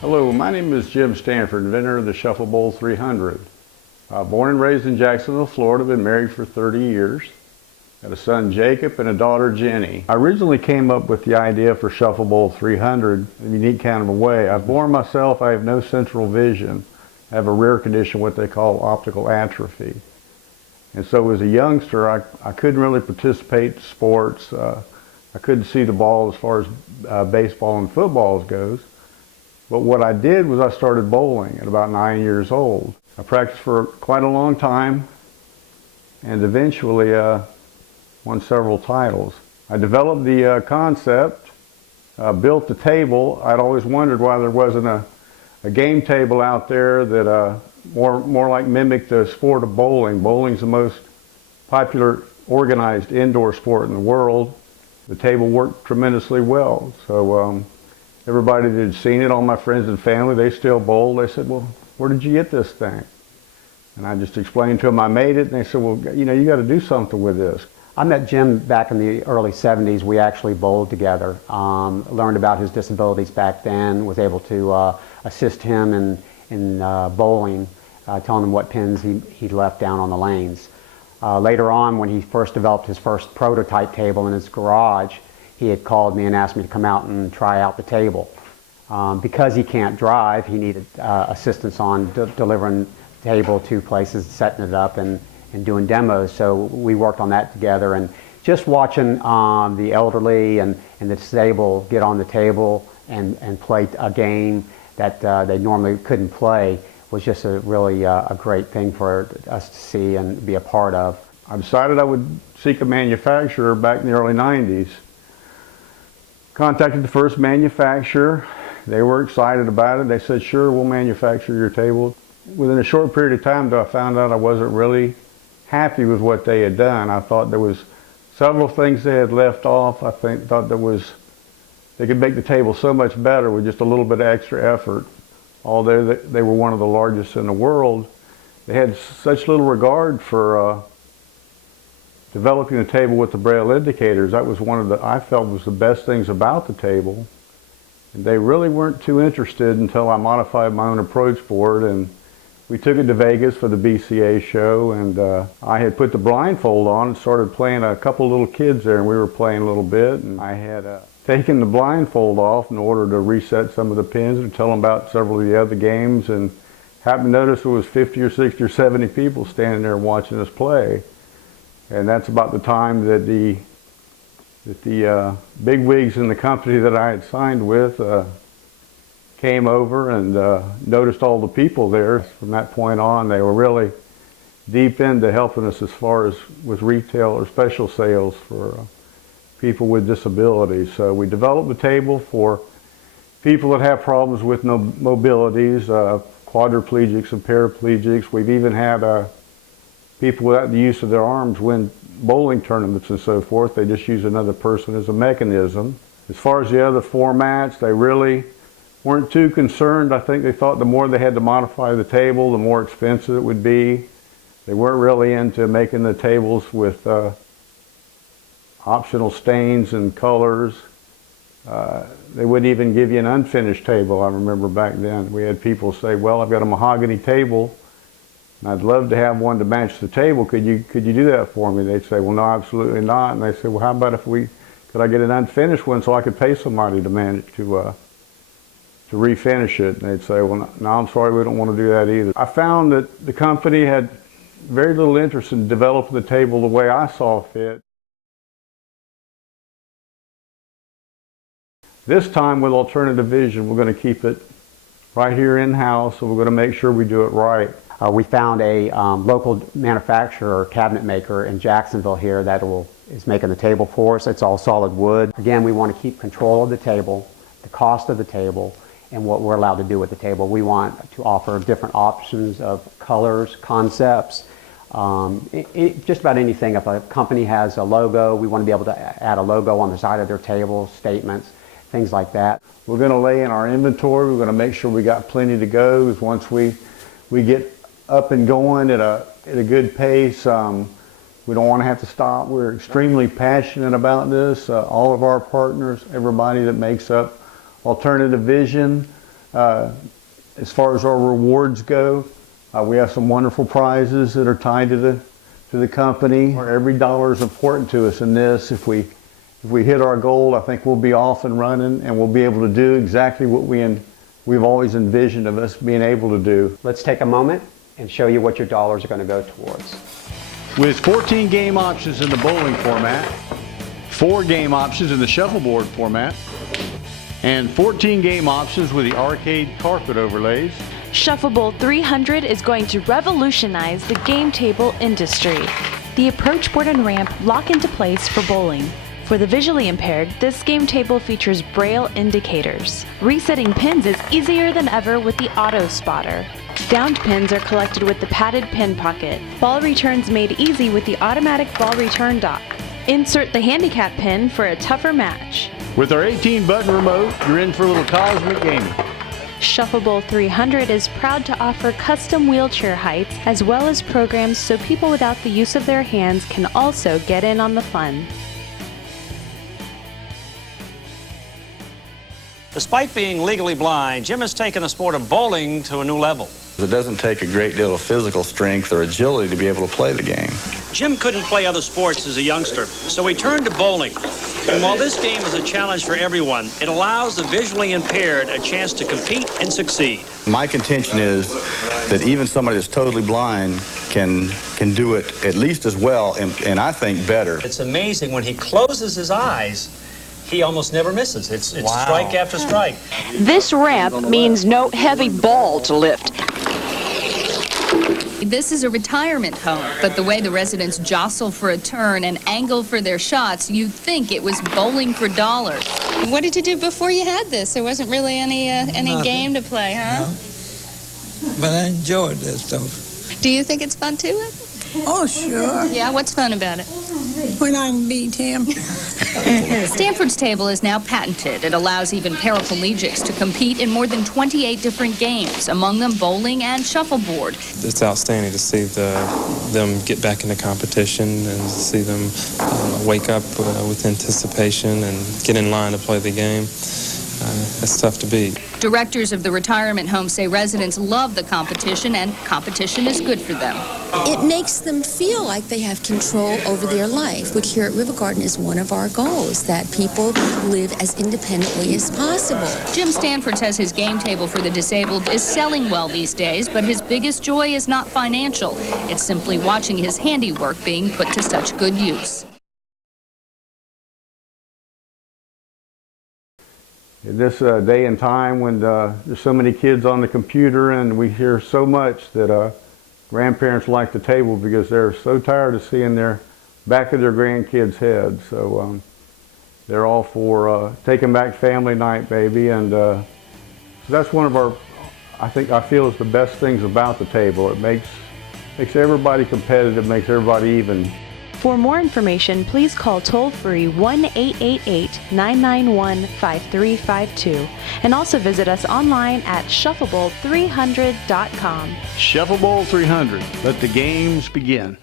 Hello, my name is Jim Stanford, inventor of the ShuffleBowl 300. Born and raised in Jacksonville, Florida, been married for 30 years. Got a son, Jacob, and a daughter, Jenny. I originally came up with the idea for ShuffleBowl 300 in a unique kind of a way. I've born myself, I have no central vision. I have a rare condition, what they call optical atrophy. And so as a youngster, I couldn't really participate in sports. I couldn't see the ball as far as baseball and football goes. But what I did was I started bowling at about 9 years old. I practiced for quite a long time and eventually won several titles. I developed the concept, built the table. I'd always wondered why there wasn't a game table out there that more like mimicked the sport of bowling. Bowling's the most popular organized indoor sport in the world. The table worked tremendously well. So everybody that had seen it, all my friends and family, they still bowl. They said, well, where did you get this thing? And I just explained to them I made it, and they said, well, you know, you got to do something with this. I met Jim back in the early 70s. We actually bowled together. Learned about his disabilities back then, was able to assist him in bowling, telling him what pins he'd left down on the lanes. Later on, when he first developed his first prototype table in his garage, he had called me and asked me to come out and try out the table. Because he can't drive, he needed assistance on delivering the table to places, setting it up, and doing demos. So we worked on that together. And just watching the elderly and the disabled get on the table and play a game that they normally couldn't play was just really a great thing for us to see and be a part of. I decided I would seek a manufacturer back in the early 90s. Contacted the first manufacturer. They were excited about it. They said, sure, we'll manufacture your table. Within a short period of time, though, I found out I wasn't really happy with what they had done. I thought there was several things they had left off. I thought they could make the table so much better with just a little bit of extra effort. Although they were one of the largest in the world, they had such little regard for developing the table with the braille indicators. That was one of the, I felt, was the best things about the table. And they really weren't too interested until I modified my own approach board, and we took it to Vegas for the BCA show, and I had put the blindfold on and started playing a couple little kids there, and we were playing a little bit, and I had taken the blindfold off in order to reset some of the pins and tell them about several of the other games, and happened to notice there was 50 or 60 or 70 people standing there watching us play. And that's about the time that the big wigs in the company that I had signed with came over and noticed all the people there. From that point on, they were really deep into helping us as far as with retail or special sales for people with disabilities. So we developed the table for people that have problems with no mobilities, quadriplegics and paraplegics. We've even had people without the use of their arms win bowling tournaments and so forth. They just use another person as a mechanism. As far as the other formats, they really weren't too concerned. I think they thought the more they had to modify the table, the more expensive it would be. They weren't really into making the tables with optional stains and colors. They wouldn't even give you an unfinished table. I remember back then we had people say, well, I've got a mahogany table and I'd love to have one to match the table. Could you do that for me? They'd say, well, no, absolutely not. And they said, well, how about if could I get an unfinished one so I could pay somebody to manage to refinish it? And they'd say, well, no, I'm sorry, we don't want to do that either. I found that the company had very little interest in developing the table the way I saw fit. This time with Alternative Vision, we're going to keep it right here in-house, and we're going to make sure we do it right. We found a local manufacturer, cabinet maker in Jacksonville here that is making the table for us. It's all solid wood. Again, we want to keep control of the table, the cost of the table, and what we're allowed to do with the table. We want to offer different options of colors, concepts, just about anything. If a company has a logo, we want to be able to add a logo on the side of their table, statements, things like that. We're going to lay in our inventory. We're going to make sure we got plenty to go. Once we get up and going at a good pace, we don't want to have to stop. We're extremely passionate about this. All of our partners, everybody that makes up Alternative Vision, As far as our rewards go, we have some wonderful prizes that are tied to the company. Every dollar is important to us in this. If we hit our goal, I think we'll be off and running, and we'll be able to do exactly what we've always envisioned of us being able to do. Let's take a moment and show you what your dollars are going to go towards. With 14 game options in the bowling format, 4 game options in the shuffleboard format, and 14 game options with the arcade carpet overlays, ShuffleBowl 300 is going to revolutionize the game table industry. The approach board and ramp lock into place for bowling. For the visually impaired, this game table features braille indicators. Resetting pins is easier than ever with the auto spotter. Downed pins are collected with the padded pin pocket. Ball returns made easy with the automatic ball return dock. Insert the handicap pin for a tougher match. With our 18-button remote, you're in for a little cosmic gaming. ShuffleBowl 300 is proud to offer custom wheelchair heights as well as programs so people without the use of their hands can also get in on the fun. Despite being legally blind, Jim has taken the sport of bowling to a new level. It doesn't take a great deal of physical strength or agility to be able to play the game. Jim couldn't play other sports as a youngster, so he turned to bowling. And while this game is a challenge for everyone, it allows the visually impaired a chance to compete and succeed. My contention is that even somebody that's totally blind can do it at least as well, and I think better. It's amazing when he closes his eyes, he almost never misses. It's wow. Strike after strike. This ramp means no heavy ball to lift. This is a retirement home, but the way the residents jostle for a turn and angle for their shots, you'd think it was bowling for dollars. What did you do before you had this? There wasn't really any game to play, huh? No. But I enjoyed this, though. Do you think it's fun, too? Oh, sure. Yeah, what's fun about it? When I can beat him. Stanford's table is now patented. It allows even paraplegics to compete in more than 28 different games, among them bowling and shuffleboard. It's outstanding to see them get back into competition and see them wake up with anticipation and get in line to play the game. It's tough to beat. Directors of the retirement home say residents love the competition, and competition is good for them. It makes them feel like they have control over their life, which here at River Garden is one of our goals, that people live as independently as possible. Jim Stanford says his game table for the disabled is selling well these days, but his biggest joy is not financial. It's simply watching his handiwork being put to such good use. In this day and time when there's so many kids on the computer and we hear so much that grandparents like the table because they're so tired of seeing their back of their grandkids' heads. So they're all for taking back family night, baby. And so that's one of our, I feel is the best things about the table. It makes everybody competitive, makes everybody even. For more information, please call toll-free 1-888-991-5352 and also visit us online at shufflebowl300.com. ShuffleBowl 300. Let the games begin.